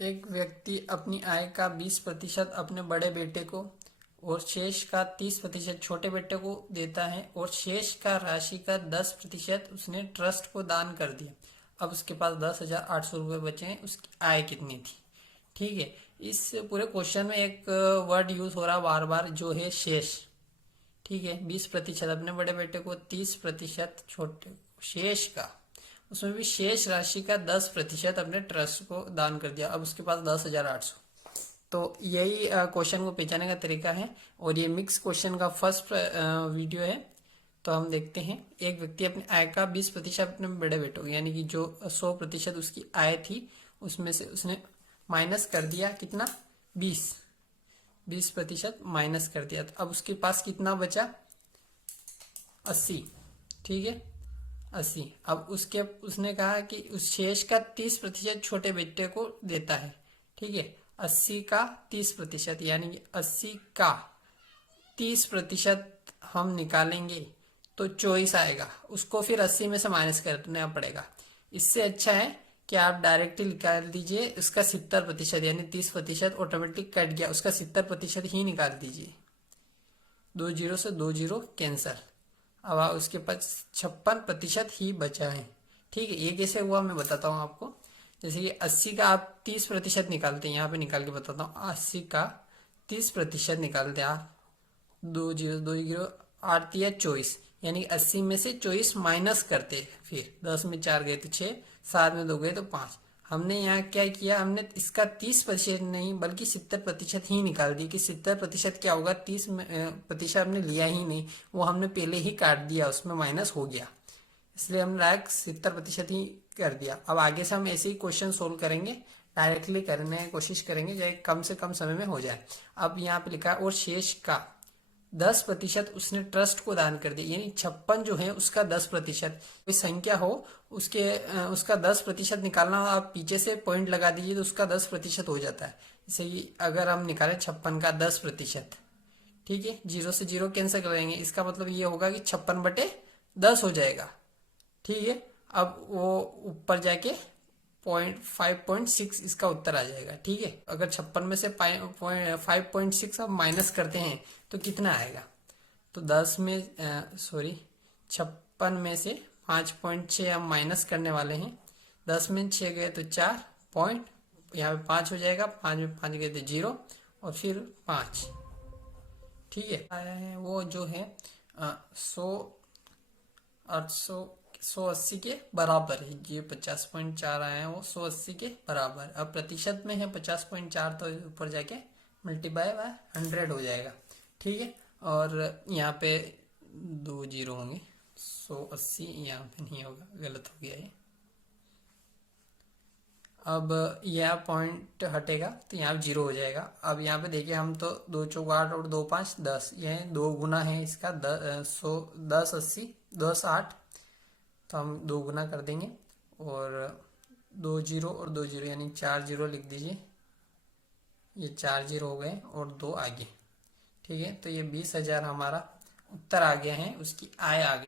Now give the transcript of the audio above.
एक व्यक्ति अपनी आय का 20% अपने बड़े बेटे को और शेष का 30% छोटे बेटे को देता है और शेष का राशि का 10% उसने ट्रस्ट को दान कर दिया। अब उसके पास 10,800 रुपये बचे हैं। उसकी आय कितनी थी? ठीक है। इस पूरे क्वेश्चन में एक वर्ड यूज हो रहा बार बार, जो है शेष। ठीक है, 20% अपने बड़े बेटे को, 30% छोटे शेष का, उसमें भी शेष राशि का 10% अपने ट्रस्ट को दान कर दिया। अब उसके पास 10,800। तो यही क्वेश्चन को पहचानने का तरीका है और ये मिक्स क्वेश्चन का फर्स्ट वीडियो है। तो हम देखते हैं। एक व्यक्ति अपनी आय का 20% अपने बड़े बेटे को, यानी कि जो 100% उसकी आय थी उसमें से उसने माइनस कर दिया कितना? 20% माइनस कर दिया। तो अब उसके पास कितना बचा? 80। ठीक है, 80। अब उसने कहा कि उस शेष का 30% छोटे बेटे को देता है। ठीक है, 80 का 30%, यानी कि 80 का 30% हम निकालेंगे तो 24 आएगा। उसको फिर 80 में से माइनस करना पड़ेगा। इससे अच्छा है कि आप डायरेक्टली निकाल दीजिए उसका 70%, यानी 30% ऑटोमेटिक कट गया, उसका 70% ही निकाल दीजिए। 2 जीरो से 2 जीरो कैंसल। अब उसके पास 56% ही बचा है। ठीक है, ये कैसे हुआ मैं बताता हूँ आपको। जैसे कि 80 का आप 30% निकालते हैं, यहाँ पे निकाल के बताता हूँ। 80 का 30% निकालते हैं आप, 2 जीरो 8 या 24, यानी 80 में से 24 माइनस करते। फिर 10 में 4 गए तो 6, 7 में 2 गए तो 5। हमने यहाँ क्या किया, हमने इसका 30% नहीं बल्कि 70% ही निकाल दिया कि 70% क्या होगा, 30% हमने लिया ही नहीं, वो हमने पहले ही काट दिया, उसमें माइनस हो गया, इसलिए हमने डायरेक्ट 70% ही कर दिया। अब आगे से हम ऐसे ही क्वेश्चन सोल्व करेंगे, डायरेक्टली करने की कोशिश करेंगे जो कम से कम समय में हो जाए। अब यहाँ पे लिखा है और शेष का 10% उसने ट्रस्ट को दान कर दिया, यानी 56 जो है उसका 10%। कोई संख्या हो उसका 10% निकालना हो, आप पीछे से पॉइंट लगा दीजिए तो उसका 10% हो जाता है। जैसे कि अगर हम निकालें 56 का 10%, ठीक है, 0 से 0 कैंसिल करेंगे, इसका मतलब ये होगा कि 56/10 हो जाएगा। ठीक है, अब वो ऊपर जाके 5.6 इसका उत्तर आ जाएगा। ठीक है, अगर 56 में से 5.6 आप माइनस करते हैं तो कितना आएगा? तो 56 में से 5.6 हम माइनस करने वाले हैं। 10 में 6 गए तो 4 पॉइंट, यहाँ पे 5 हो जाएगा, 5 में 5 गए तो 0 और फिर 5। ठीक है, आया है वो जो है 180 के बराबर है। ये 50.4 आया है, वो 180 के बराबर। अब प्रतिशत में है 50.4, तो ऊपर जाके मल्टीप्लाई बाय 100 हो जाएगा। ठीक है, और यहाँ पे 2 जीरो होंगे, 180 यहाँ पे नहीं होगा, गलत हो गया ये। अब यह पॉइंट हटेगा तो यहाँ 0 हो जाएगा। अब यहाँ पे देखिए, हम तो 2 चौक 8 और 2 5 10, यह 2 गुना है इसका, 10 80 10 8, तो हम 2 गुना कर देंगे और 2 जीरो और 2 जीरो यानी 4 जीरो लिख दीजिए। ये 4 जीरो हो गए और 2 आगे। ठीक है, तो ये 20,000 हमारा उत्तर आ गया है, उसकी आय आ गई।